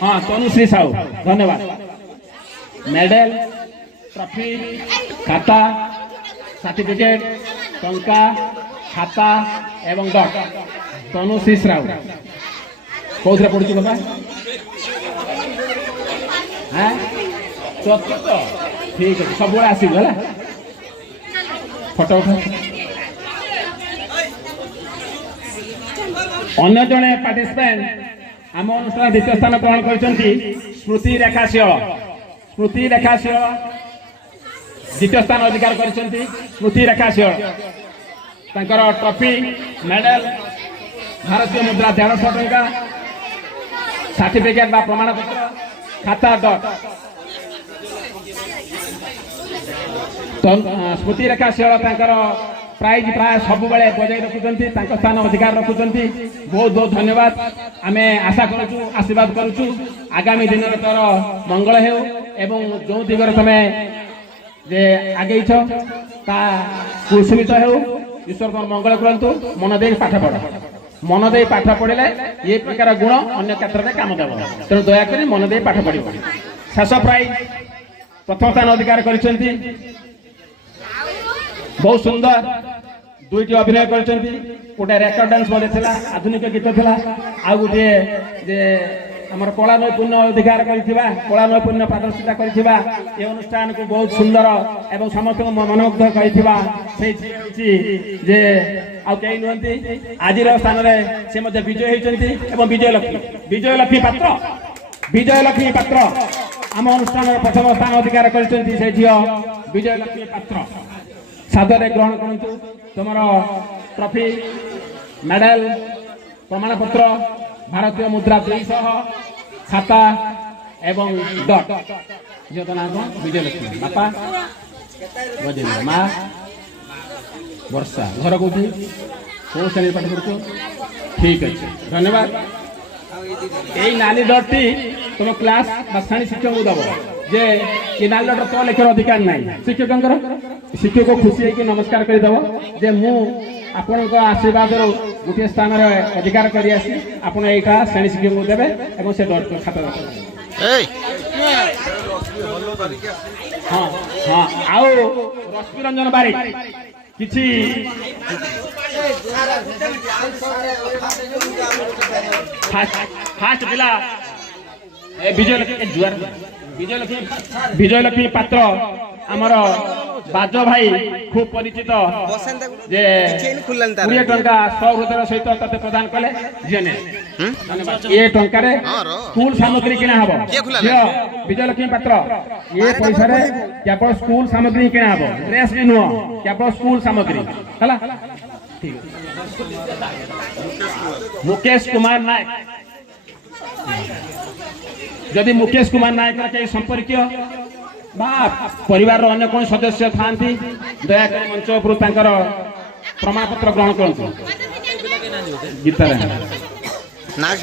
हाँ तनुश्री साहू धन्यवाद medal trophy खाता सर्टिफिकेट टंका खाता एवं डॉट तनुश्री साहू कौन पढ़ुच बाबा हाँ चतुर्थ ठीक है सब आसो फोटो उठा अन्य जड़े पार्टिसिपेंट आम अनुष्ठान द्वितीय स्थान ग्रहण कर स्मृति रेखा शियल द्वितीय स्थान अधिकार कर स्मृति रेखा शियल ट्रॉफी मेडल भारतीय मुद्रा 150 टंका सर्टिफिकेट प्रमाण पत्र खाता डॉट स्मृति रेखा शियल प्राइज प्राय सब बजाय रखुं स्थान अधिकार रखुं बहुत बहुत धन्यवाद आम आशा करूँ आशीर्वाद करुचु आगामी दिन तोर मंगल हो जो दिगरे तुम जे आगे कुसुमित हो ईश्वर तुम मंगल करतु मन दे पाठ पढ़ मन दे पाठ पढ़ले ये प्रकार गुण अन्य क्षेत्र में काम देव तेणु दयाकोरी मन दे पाठ पढ़ शेष प्राइज प्रथम स्थान अधिकार कर बहुत सुंदर दुईटी अभिनय कर गोटे रेकर्ड डांस बोले आधुनिक गीत था आ गोटे आमर कला नैपुण्य अधिकार कला नैपुण्य प्रदर्शित कर अनुष्ठान को बहुत सुंदर एवं समस्त मनमुग्ध जे आई नुहति आज स्थान से विजय होती विजयलक्ष्मी पात्र आम अनुष्ठान प्रथम स्थान अधिकार कर झील विजयलक्ष्मी पात्र सादरे ग्रहण करूँ तुम ट्रॉफी मेडल प्रमाण पत्र भारतीय मुद्रा 200 खाता एवं डॉट झील ना कौन विजयलक्ष्मी बापा गजेंद्र माँ वर्षा घर कौटी कौ श्रेणी पाठ पढ़ु ठीक अच्छे धन्यवाद यही नाली डॉट टी तुम क्लास बा श्रेणी शिक्षक को दब जे ये नाली डॉट तो लेखर अधिकार नहीं शिक्षक को खुशी है नमस्कार करदेव जे मु आपण आशीर्वाद गोटे स्थान अधिकार कर श्रेणी शिक्षक को देवे और से खाता हाँ हाँ आओ रश्मि रंजन बारिक किछि फास्ट पिला विजयलक्ष्मी पात्र आमर बाज भाई खूब परिचित जे 20 टंका 100 हृदय सहित तते प्रदान कले जेने ये टंका रे स्कूल सामग्री किना हबो विजयलक्ष्मी पात्र ये पैसा रे केवल स्कूल सामग्री किना हबो ड्रेस भी नुह केवल स्कूल सामग्री हला ठीक मुकेश कुमार नायक जदि मुकेश कुमार नायक कई संपर्क परिवार अन्य कौन सदस्य था दयाकर मंच उपर प्रमाण पत्र ग्रहण करूँ गीता नाक